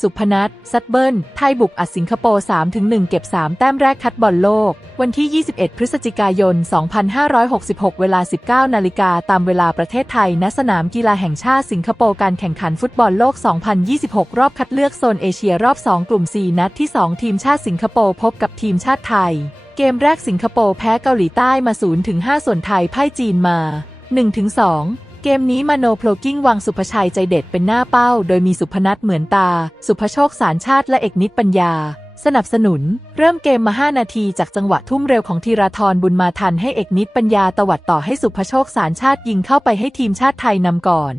สุพนัทซัตเบิลไทยบุกอัดสิงคโปร์3-1 เก็บ 3 แต้มแรกคัดบอลโลก วันที่ 21 พฤศจิกายน 2566 เวลา 19 นาฬิกาตามเวลาประเทศไทย ณ สนามกีฬาแห่งชาติสิงคโปร์การแข่งขันฟุตบอลโลก 2026 รอบคัดเลือกโซนเอเชียรอบ 2 กลุ่ม 4 นัดที่ 2 ทีมชาติสิงคโปร์พบกับทีมชาติไทย เกมแรกสิงคโปร์แพ้เกาหลีใต้มา 0-5 ส่วนไทยพ่ายจีนมา 1-2 เกมนี้มาโนโพลกิ้งวางสุภชัยใจเด็ดเป็นหน้าเป้า โดยมีสุพนัทเหมือนตา สุภโชคสารชาติและเอกนิตปัญญา สนับสนุน เริ่มเกมมา 5 นาทีจากจังหวะทุ่มเร็วของธีราธรบุญมาทันให้เอกนิตปัญญาตวัดต่อให้สุภโชคสารชาติยิงเข้าไปให้ทีมชาติไทยนำก่อน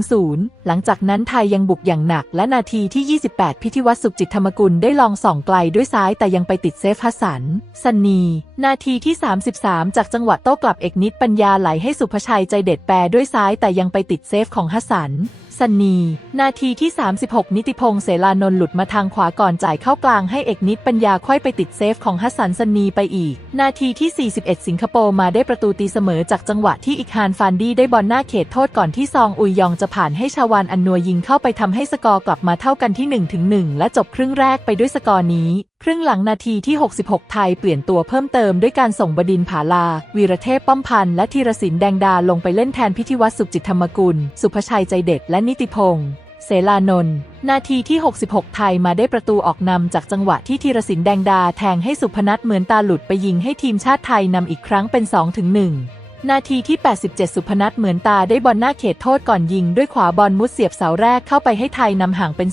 1-0 หลังจากนั้นไทยยังบุกอย่างหนัก และนาทีที่ 28 พิธีวัตรสุขจิตธรรมกุลได้ลองส่องไกลด้วยซ้ายแต่ยังไปติดเซฟฮัสสันซันนีนาทีที่ 33 จากจังหวะโต้กลับเอกนิตปัญญาไหลให้สุภชัยใจเด็ดแปรด้วยซ้ายแต่ยังไปติดเซฟของฮัสสัน สันนี นาทีที่ 36 นิติพงษ์เสลานนท์หลุดมาทางขวาก่อนจ่ายเข้ากลางให้เอกนิตปัญญาค่อยไปติดเซฟของฮัสสันสันนีไปอีก นาทีที่ 41 สิงคโปร์มาได้ประตูตีเสมอจากจังหวะที่อิกฮานฟานดี้ได้บอลหน้าเขตโทษก่อนที่ซองอุยยองจะผ่านให้ชาวานอันนัวยิงเข้าไปทำให้สกอร์กลับมาเท่ากันที่1ถึง1และจบครึ่งแรกไปด้วยสกอร์นี้ ครึ่งหลังนาทีที่ 66 ไทยเปลี่ยนตัวเพิ่มเติมด้วยการส่งบดินผาลา วีรเทพป้อมพันธ์และธีรศิลป์แดงดาลงไปเล่นแทนพิธีวัตรสุขจิตธรรมกุล สุภชัยใจเด็ดและนิติพงษ์เสลานนท์นาทีที่ 66 ไทยมาได้ประตูออกนำจากจังหวะที่ธีรศิลป์แดงดาแทงให้สุพนัทเหมือนตาหลุดไปยิงให้ทีมชาติไทยนำอีกครั้งเป็น 2-1 นาทีที่ 87 สุพนัทเหมือนตาได้บอลหน้าเขตโทษก่อนยิง ด้วยขวาบอลมุดเสียบเสาแรกเข้าไปให้ไทยนำห่างเป็น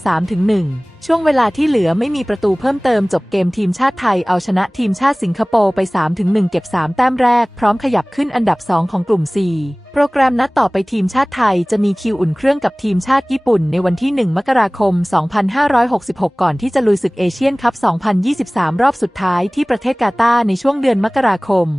3-1ช่วงเวลาที่เหลือไม่มีประตูเพิ่มเติมจบเกมทีมชาติไทยเอาชนะทีมชาติสิงคโปร์ไป3-1เก็บ 3 แต้มแรก พร้อมขยับขึ้นอันดับ 2 ของกลุ่ม 4 โปรแกรมนัดต่อไปทีมชาติไทยจะมีคิวอุ่นเครื่องกับทีมชาติญี่ปุ่นในวันที่ 1 มกราคม 2566 ก่อนที่จะลุยศึกเอเชียนคัพ 2023 รอบสุดท้ายที่ประเทศกาตาร์ในช่วงเดือนมกราคม